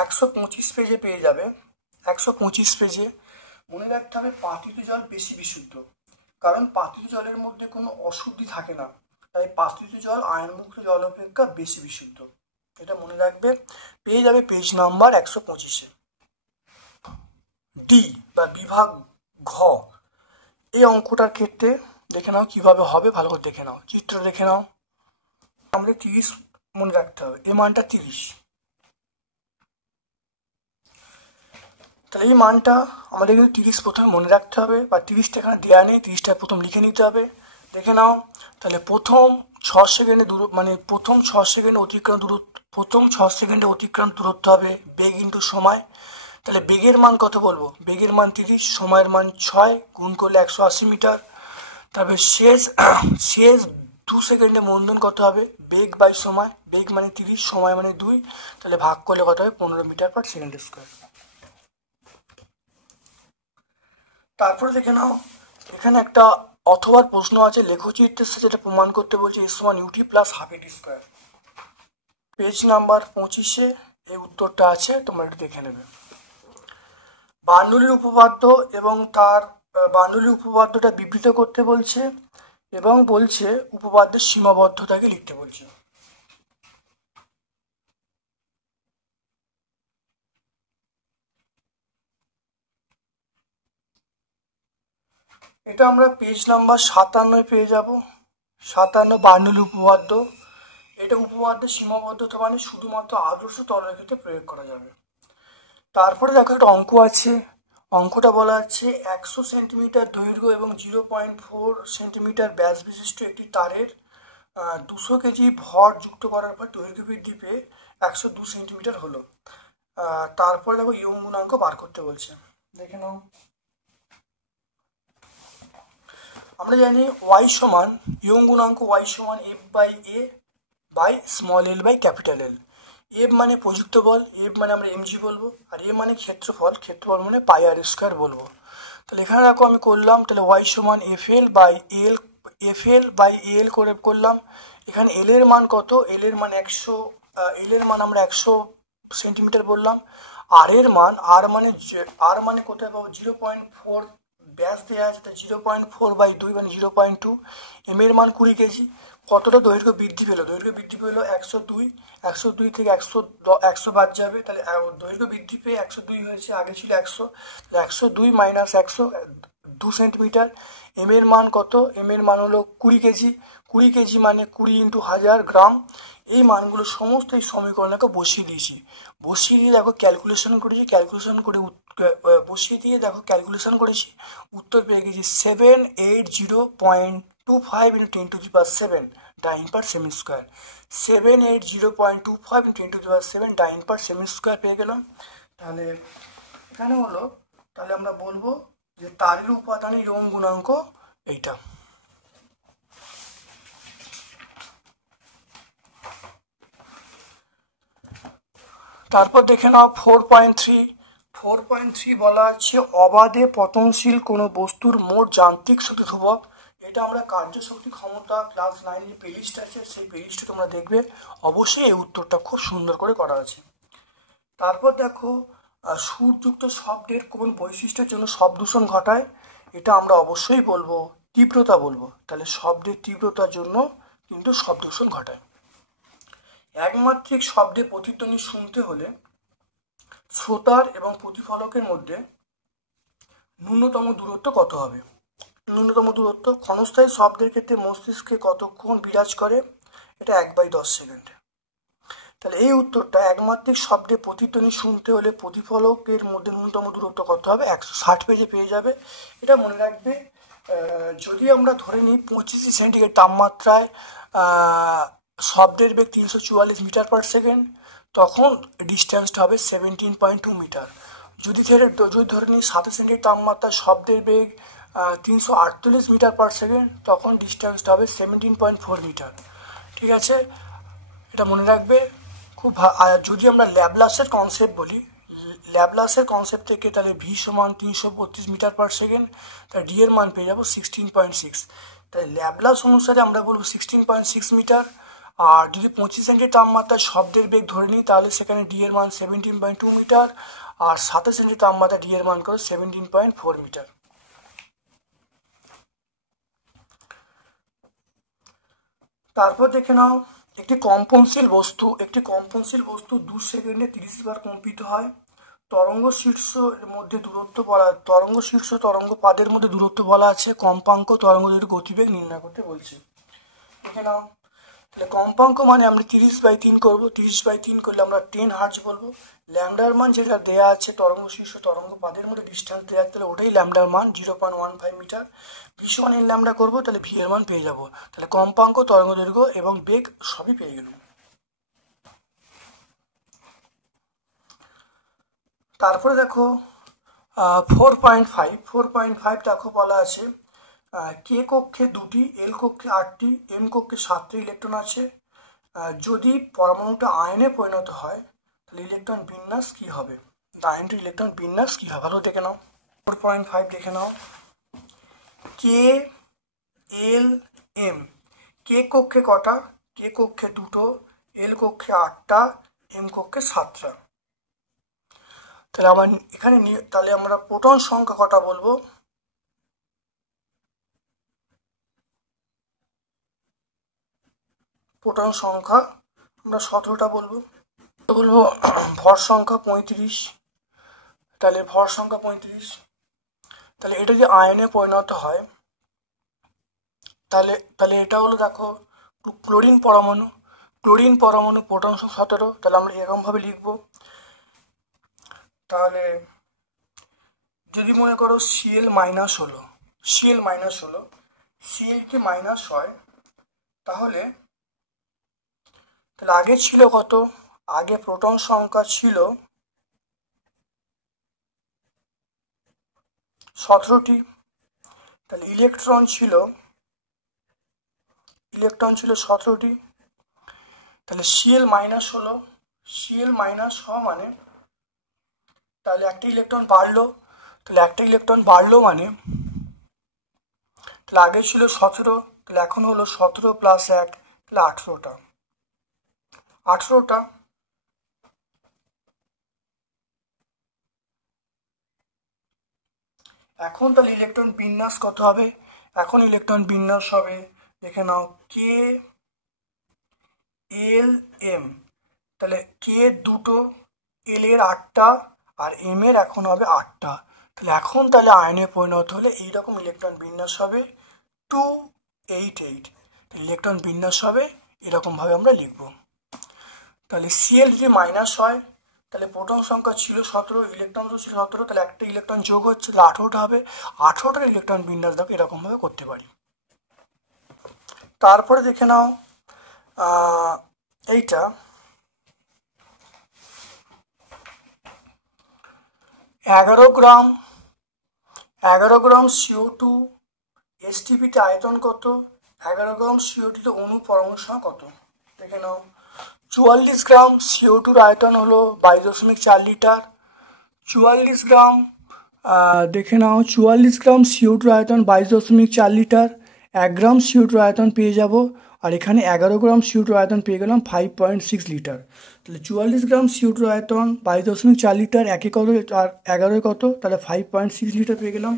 125 পেজে পেয়ে যাবে। 125 পেজে মনে রাখতে হবে পাতিত জল বেশি বিশুদ্ধ, কারণ পাতিত জলের মধ্যে কোনো অশুদ্ধি থাকে না, তাই পাতিত জল আয়নমুক্ত জল অপেক্ষা বেশি বিশুদ্ধ। এটা মনে রাখবে, পেয়ে যাবে পেজ নাম্বার 125। ডি বা বিভাগ ঘ, এই অঙ্কটার ক্ষেত্রে দেখে নাও কিভাবে হবে, ভালো করে দেখে নাও, চিত্র দেখে নাও। আমাদের 30 মনে রাখতে হবে, এই মানটা 30। তাহলে এই মানটা আমাদের কিন্তু 30 প্রথমে মনে রাখতে হবে, বা 30টা এখানে দেওয়া নেই, 30টা প্রথম লিখে নিতে হবে। দেখে নাও, তাহলে প্রথম 6 সেকেন্ডে প্রথম 6 সেকেন্ডে অতিক্রান্ত দূরত্ব হবে বেগ ইন্টু সময়। তাহলে বেগের মান কত বলবো? বেগের মান 30, সময়ের মান 6, গুণ করলে 180 মিটার। তবে শেষ 2 সেকেন্ডে মন্দন কত হবে? বেগ বাই সময়, বেগ মানে 30, সময় মানে 2, তাহলে ভাগ করলে কত হবে? 15 মিটার পার সেকেন্ড স্কোয়ার। তারপরে দেখে নাও, এখানে একটা অথবার প্রশ্ন আছে, লেখচিত্রের সাথে যেটা প্রমাণ করতে বলছে S1UT প্লাস হাফ এটি স্কোয়ার। পেজ নাম্বার 25 এই উত্তরটা আছে, তোমরা একটু দেখে নেবে। বার্নৌলির উপপাদ্য এবং তার বার্নৌলির উপপাদ্যটা বিবৃত করতে বলছে এবং বলছে উপপাদ্যের সীমাবদ্ধতাকে লিখতে বলছে। এটা আমরা পেজ নাম্বার 57 পেয়ে যাব। 57 বার্নৌলির উপপাদ্য। এটা উপপাদ্যের সীমাবদ্ধতা মানে শুধুমাত্র আদর্শ তরলের প্রয়োগ করা যাবে। তারপরে দেখো একটা অঙ্ক আছে, অঙ্কটা বলা আছে 100 সেন্টিমিটার দৈর্ঘ্য এবং 0.4 সেন্টিমিটার ব্যাস বিশিষ্ট একটি তারের 200 কেজি ভর যুক্ত করার পর দৈর্ঘ্য বৃদ্ধি পেয়ে 102 সেন্টিমিটার হলো। তারপরে দেখো ইয়ং গুণাঙ্ক বার করতে বলছে, দেখে নাও। আমরা জানি y সমান ইয়ং গুণাঙ্ক y সমান f by a by small l by capital L। F মানে প্রযুক্ত বল, এফ মানে আমরা mg বলবো, আর এ মানে ক্ষেত্রফল মানে পাই আর স্কোয়ার বলবো। তাহলে এখানে দেখো আমি করলাম, তাহলে y সমান fl বাই এল করে করলাম। এখানে এল এর মান কত? এল এর মান 100, এল এর মান আমরা 100 সেন্টিমিটার বললাম, আর মানে কোথায় পাবো, 0.4 ব্যাস দেওয়া আছে, 0.4/2 মানে 0.2। এম এর মান 20 কেজি। কতটা দৈর্ঘ্য বৃদ্ধি পেলো, দৈর্ঘ্য বৃদ্ধি পেলো 102। 102 থেকে 100 বাদ যাবে, তাহলে দৈর্ঘ্য বৃদ্ধি পেয়ে 102 হয়েছে, আগে ছিল 100। তাহলে 102 - 100 2 সেন্টিমিটার। এম এর মান কত, এম এর মান হলো 20 কেজি। 20 কেজি মানে 20 × 1000 গ্রাম। এই মানগুলো সমস্ত এই সমীকরণকে বসিয়ে দিয়েছি। বসিয়ে দিয়ে দেখো ক্যালকুলেশন করেছি, বসিয়ে দিয়ে দেখো ক্যালকুলেশন করেছি, উত্তর পেয়ে গেছি 780.25 × 10⁻7 ডাইন/সেমি স্কোয়ার। 780.25 × 10⁻7 ডাইন/সেমি স্কোয়ার পেয়ে গেলাম। তাহলে এখানে হলো, তাহলে আমরা বলবো যে তারের উপাদানের ইয়ং গুণাঙ্ক এইটা। তারপর দেখে নাও 4.3 বলা আছে অবাধে পতনশীল কোনো বস্তুর মোট যান্ত্রিক শক্তি ধ্রুবক। এটা আমরা কার্যশক্তি ক্ষমতা ক্লাস 9 যে প্লেলিস্ট আছে সেই প্লেলিস্টে তোমরা দেখবে, অবশ্যই এই উত্তরটা খুব সুন্দর করে করা আছে। তারপর দেখো সুরযুক্ত শব্দের কোন বৈশিষ্ট্যের জন্য শব্দ দূষণ ঘটায়, এটা আমরা অবশ্যই বলবো তীব্রতা বলবো। তাহলে শব্দের তীব্রতার জন্য কিন্তু শব্দ দূষণ ঘটায়। একমাত্রিক শব্দে প্রতিধ্বনি শুনতে হলে শ্রোতার এবং প্রতিফলকের মধ্যে ন্যূনতম দূরত্ব কত হবে? ন্যূনতম দূরত্ব ক্ষণস্থায়ী শব্দের ক্ষেত্রে মস্তিষ্কে কতক্ষণ বিরাজ করে? এটা 1/10 সেকেন্ড। তাহলে এই উত্তরটা একমাত্রিক শব্দে প্রতিধ্বনি শুনতে হলে প্রতিফলকের মধ্যে ন্যূনতম দূরত্ব কত হবে, 160 পেজে পেয়ে যাবে। এটা মনে রাখবে। যদি আমরা ধরে নিই 25 সেন্টিগ্রেড তাপমাত্রায় শব্দের বেগ 344 মিটার/সেকেন্ড, তখন ডিস্টেন্সটা হবে 17.2 মিটার। যদি ধরে নিই 7 সেন্টিগ্রেড তাপমাত্রায় শব্দের বেগ 348 মিটার/সেকেন্ড, তখন ডিস্টেন্সটা হবে 17.4 মিটার। ঠিক আছে, এটা মনে রাখবে খুব। আর যদি আমরা ল্যাপ্লাসের কনসেপ্ট বলি, ল্যাপ্লাসের কনসেপ্ট থেকে, তাহলে ভি সমান 332 মিটার/সেকেন্ড, তাহলে ডি এর মান পেয়ে যাবো 16.6। তাহলে ল্যাপ্লাস অনুসারে আমরা বলবো 16.6 মিটার। আর যদি 25 সেন্টিগ্রেড তাপমাত্রায় শব্দের বেগ ধরে নিই, তাহলে সেখানে ডি এর মান 17.2 মিটার। আর 7 সেন্টিগ্রেড তাপমাত্রায় ডি এর মান করে 17.4 মিটার। তারপর দেখে নাও একটি কম্পনশীল বস্তু 2 সেকেন্ডে 30 বার কম্পিত হয়। তরঙ্গ শীর্ষ তরঙ্গ পাদের মধ্যে দূরত্ব বলা আছে। কম্পাঙ্ক তরঙ্গ গতিবেগ নির্ণয় করতে বলছে। দেখে নাও, তাহলে কম্পাঙ্ক মানে আমরা 30/3 করবো। 30/3 করলে আমরা 10 হার্জ বলবো। ল্যামডার মান যেটা দেয়া আছে তরঙ্গ শীর্ষ তরঙ্গ পাদের মধ্যে ডিস্টেন্স দেওয়া আছে, তাহলে ওটাই ল্যামডার মান 0.15 মিটার। ভি সমান এন ল্যামডা করবো, তাহলে ভি এর মান পেয়ে যাবো। তাহলে কম্পাঙ্ক তরঙ্গ দৈর্ঘ্য এবং বেগ সবই পেয়ে গেল। তারপরে দেখো 4.5 দেখো বলা আছে কে কক্ষে 2টি, এল কক্ষে 8টি, এম কক্ষে 7টি ইলেকট্রন আছে। যদি পরমাণুটা আয়নে পরিণত হয়, তাহলে ইলেকট্রন বিন্যাস কি হবে? আয়নটির ইলেকট্রন বিন্যাস কি হবে ভালো দেখে নাও। 4.5 দেখে নাও, কে, এল, এম। কে কক্ষে কটা? কে কক্ষে 2টো, এল কক্ষে 8টা, এম কক্ষে 7টা। তাহলে তাহলে আমরা প্রোটন সংখ্যা কটা বলবো? প্রোটন সংখ্যা আমরা 17টা বলবো। ভর সংখ্যা 35। তাহলে ভর সংখ্যা 35। তাহলে এটা যদি আয়নে পরিণত হয়, তাহলে এটা হলো দেখো ক্লোরিন পরমাণু। প্রোটন সংখ্যা 17। তাহলে আমরা এরকম ভাবে লিখবো। তাহলে যদি মনে করো সিএল মাইনাস হলো, সিএল কি মাইনাস হয়, তাহলে আগে ছিল কত? আগে প্রোটন সংখ্যা ছিল 17টি। তাহলে ইলেকট্রন ছিল 17টি। তাহলে সিএল মাইনাস হলো, সিএল মাইনাস হওয়া মানে তাহলে একটা ইলেকট্রন বাড়লো। মানে তাহলে আগে ছিল 17, তাহলে এখন হলো 17 + 1, তাহলে 18টা। এখন তাহলে ইলেকট্রন বিন্যাস কত হবে? এখন ইলেকট্রন বিন্যাস হবে, দেখে নাও, কে এল এম। তাহলে কে দুটো, এল এর 8টা, আর এম এর এখন হবে 8টা। তাহলে এখন তাহলে আয়নে পরিণত হলে এইরকম ইলেকট্রন বিন্যাস হবে 288। ইলেকট্রন বিন্যাস হবে এরকমভাবে আমরা লিখব। তাহলে সিএল যদি মাইনাস হয় তাহলে প্রোটন সংখ্যা ছিল 17, ইলেকট্রন ছিল 17, তাহলে একটা ইলেকট্রন যোগ হচ্ছে, তাহলে 18টা হবে। 18টার ইলেকট্রন বিন্যাস দেখো এরকমভাবে করতে পারি। তারপরে দেখে নাও এইটা, এগারো গ্রাম CO2 STPতে আয়তন কত? 11 গ্রাম CO2তে অণু পরমাণু সংখ্যা কত? দেখে নাও, 44 গ্রাম CO2র আয়তন হলো 22.4 লিটার। 44 গ্রাম, দেখে নাও, 44 গ্রাম CO2র আয়তন 22.4 লিটার। 1 গ্রাম CO2র আয়তন পেয়ে যাব, আর এখানে 11 গ্রাম CO2র আয়তন পেয়ে গেলাম 5.6 লিটার। তাহলে 44 গ্রাম CO2র আয়তন 22.4 লিটার, একে কত আর 11 কত, তাহলে 5.6 লিটার পেয়ে গেলাম।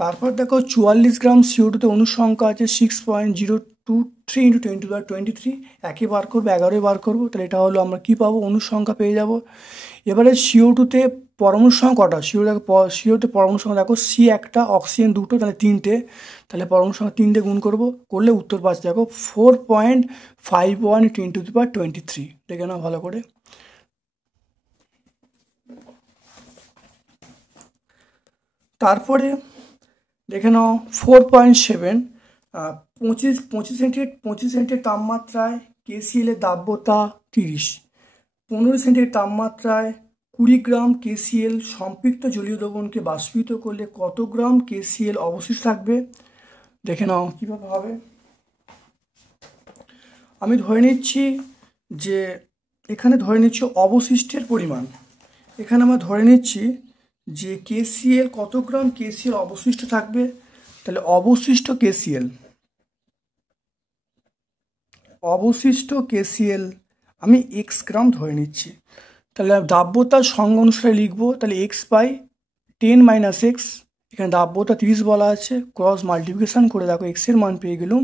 তারপর দেখো 44 গ্রাম CO2তে অণুর সংখ্যা আছে 6.023 × 10⁻23। একে বার করবো, 11 বার করবো, তাহলে এটা হলো আমরা কি পাবো? অণুর সংখ্যা পেয়ে যাব। এবারে CO2তে পরমাণুর সংখ্যা কটা? CO2তে পরমাণুর সংখ্যা দেখো, C একটা, অক্সিজেন দুটো, তাহলে 3টে। তাহলে পরমাণুর সংখ্যা 3টে গুণ করবো, করলে উত্তর পাচ্ছি দেখো 4.51 × 10⁻23। দেখে নাও ভালো করে। তারপরে দেখে নাও 4.7, 25 সেন্টিগ্রেড তাপমাত্রায় KCl এর দাব্যতা 30। 15 সেন্টিগ্রেড তাপমাত্রায় 20 গ্রাম KCl সম্পৃক্ত জলীয় দ্রবণকে বাষ্পীভূত করলে কত গ্রাম KCl অবশিষ্ট থাকবে? দেখে নাও কীভাবে হবে। আমি ধরে নিচ্ছি যে এখানে ধরে নিচ্ছি অবশিষ্টের পরিমাণ। এখানে আমরা ধরে নিচ্ছি যে KCl, কত গ্রাম KCl অবশিষ্ট থাকবে। তাহলে অবশিষ্ট KCl আমি x গ্রাম ধরে নিচ্ছি। তাহলে দাব্যতার সংজ্ঞা অনুসারে লিখবো, তাহলে x/10 - x, এখানে দাব্যতা 30 বলা আছে, ক্রস মাল্টিপ্লিকেশান করে দেখো x এর মান পেয়ে গেলাম,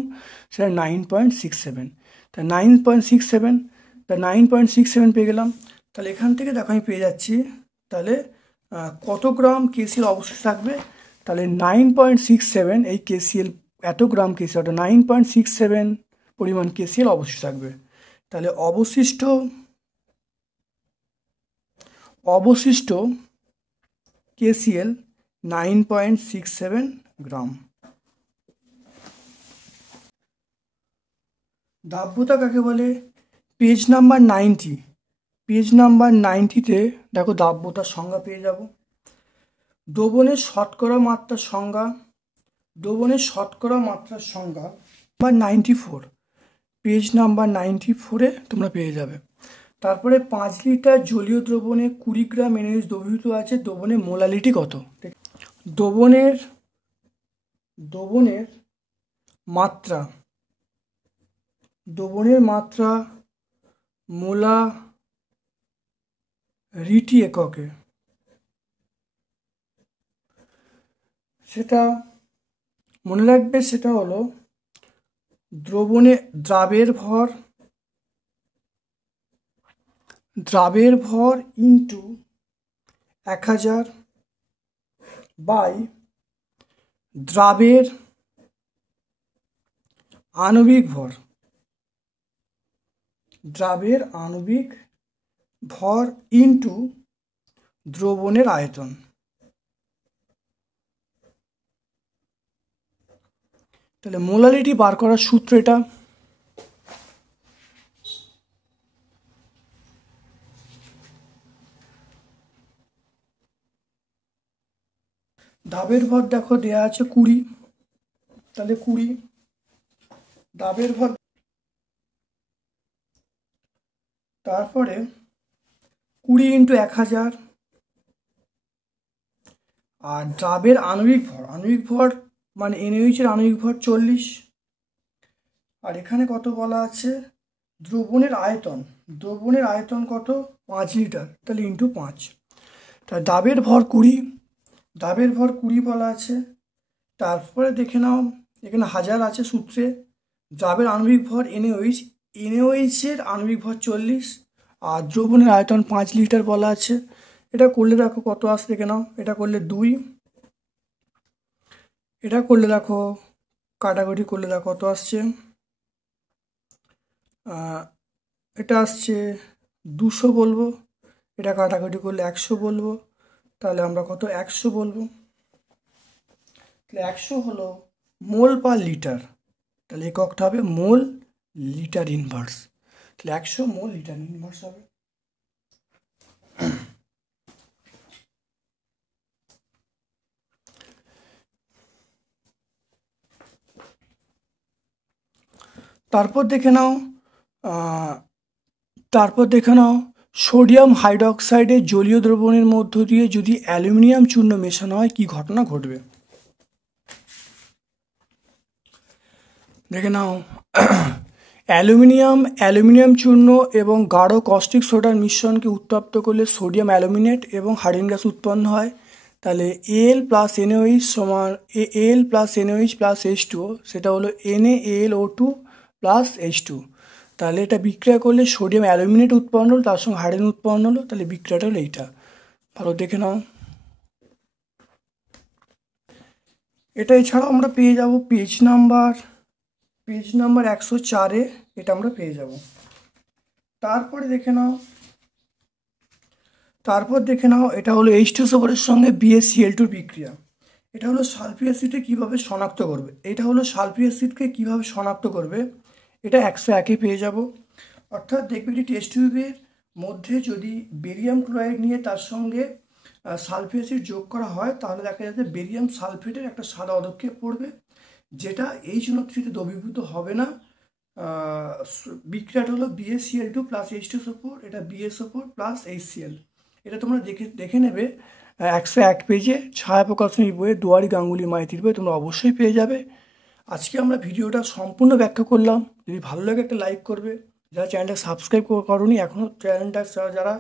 সেটা 9.67। তাহলে 9.67 পেয়ে গেলাম। তাহলে এখান থেকে দেখো আমি পেয়ে যাচ্ছি তাহলে কত গ্রাম KCl অবশিষ্ট থাকবে। তাহলে 9.67, এই KCl এত গ্রাম KCl, অর্থাৎ 9.67 পরিমাণ KCl অবশিষ্ট থাকবে। তাহলে অবশিষ্ট KCl 9.67 গ্রাম। দাব্যতা কাকে বলে? Page number 90। পেজ নাম্বার 90তে দেখো দাব্যতার সংজ্ঞা পেয়ে যাব। দ্রবণের শতকরা মাত্রার সংজ্ঞা, নাম্বার 94, পেজ নাম্বার 94-এ তোমরা পেয়ে যাবে। তারপরে 5 লিটার জলীয় দ্রবণে 20 গ্রাম NaOH দ্রবীভূত আছে, দ্রবণের মোলালিটি কত? দ্রবণের মাত্রা মোলারিটি এককে, সেটা মনে রাখবে, সেটা হলো দ্রাবের ভর ইন্টু 1000 বাই দ্রাবের আণবিক ভর ইন্টু দ্রবণের আয়তন। তাহলে মোলারিটি বার করার সূত্র এটা। দ্রাবের ভর দেখো দেয়া আছে 20, তাহলে 20 দ্রাবের ভর, তারপরে 20 × 1000, আর দ্রাবের আণবিক ভর মানে NaOH এর আণবিক ভর 40, আর এখানে কত বলা আছে? দ্রবণের আয়তন কত? 5 লিটার, তাহলে × 5। তাহলে দ্রাবের ভর 20, ডাবের ভর 20 বলা আছে। তারপরে দেখে নাও এখানে 1000 আছে সূত্রে। দ্রাবের আণবিক ভর NaOH, NaOH-এর আণবিক ভর 40 আর দ্রবণের আয়তন 5 লিটার বলা আছে। এটা করলে দেখো কত আসছে দেখে নাও। এটা করলে 2, এটা করলে দেখো কাটাকুটি করলে দেখো কত আসছে। এটা আসছে 200 বলবো, এটা কাটাকুটি করলে 100 বলবো, তাহলে আমরা কত 100 বলবো। তাহলে 100 হলো মোল পার লিটার, তাহলে এককটা হবে মোল লিটার ইনভার্স। তাহলে 100 মোল লিটার ইনভার্স হবে। তারপর দেখে নাও সোডিয়াম হাইড্রোক্সাইডের জলীয় দ্রবণের মধ্য দিয়ে যদি অ্যালুমিনিয়াম চূর্ণ মেশানো হয় কি ঘটনা ঘটবে। দেখে নাও অ্যালুমিনিয়াম চূর্ণ এবং গাঢ় কস্টিক সোডার মিশ্রণকে উত্তপ্ত করলে সোডিয়াম অ্যালুমিনেট এবং হাইড্রোজেন গ্যাস উৎপন্ন হয়। তাহলে Al প্লাস NaOH সমান Al plus NaOH plus H2O, সেটা হলো NaAlO2 প্লাস H2। তাহলে এটা বিক্রিয়া করলে সোডিয়াম অ্যালুমিনেট উৎপন্ন হলো, তার সঙ্গে হাইড্রোজেন উৎপন্ন হলো। তাহলে বিক্রিয়াটা হলো এইটা, ভালো দেখে নাও। এটা এছাড়াও আমরা পেয়ে যাব পেজ নাম্বার 104-এ, এটা আমরা পেয়ে যাব। তারপর দেখে নাও এটা হলো H2SO4-এর সঙ্গে BaCl2 বিক্রিয়া। এটা হলো সালফিউরিক অ্যাসিডকে কীভাবে শনাক্ত করবে, এটা 101-এ পেয়ে যাব। অর্থাৎ দেখবে একটি টেস্ট টিউবের মধ্যে যদি বেরিয়াম ক্লোরাইড নিয়ে তার সঙ্গে সালফিউরিক অ্যাসিড যোগ করা হয়, তাহলে দেখা যাচ্ছে বেরিয়াম সালফেটের একটা সাদা পদক্ষেপ পড়বে, যেটা H3-তে দ্রবীভূত হবে না। বিক্রিয়াটা হলো BaCl2 প্লাস H2SO4, এটা BaSO4 প্লাস HCl। এটা তোমরা দেখে নেবে 101 পেজে ছায়া প্রকাশনী বইয়ে দুয়ারি গাঙ্গুলি মাইতির বই তোমরা অবশ্যই পেয়ে যাবে। আজকে আমরা ভিডিওটা সম্পূর্ণ ব্যাখ্যা করলাম। যদি ভালো লাগে একটা লাইক করবে, যারা চ্যানেলটা সাবস্ক্রাইব করোনি এখনও, যারা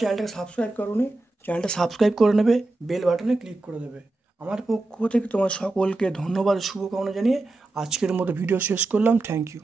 চ্যানেলটাকে সাবস্ক্রাইব করোনি চ্যানেলটা সাবস্ক্রাইব করে নেবে, বেল বাটনে ক্লিক করে দেবে। আমার পক্ষ থেকে তোমার সকলকে ধন্যবাদ শুভকামনা জানিয়ে আজকের মতো ভিডিও শেষ করলাম। Thank you.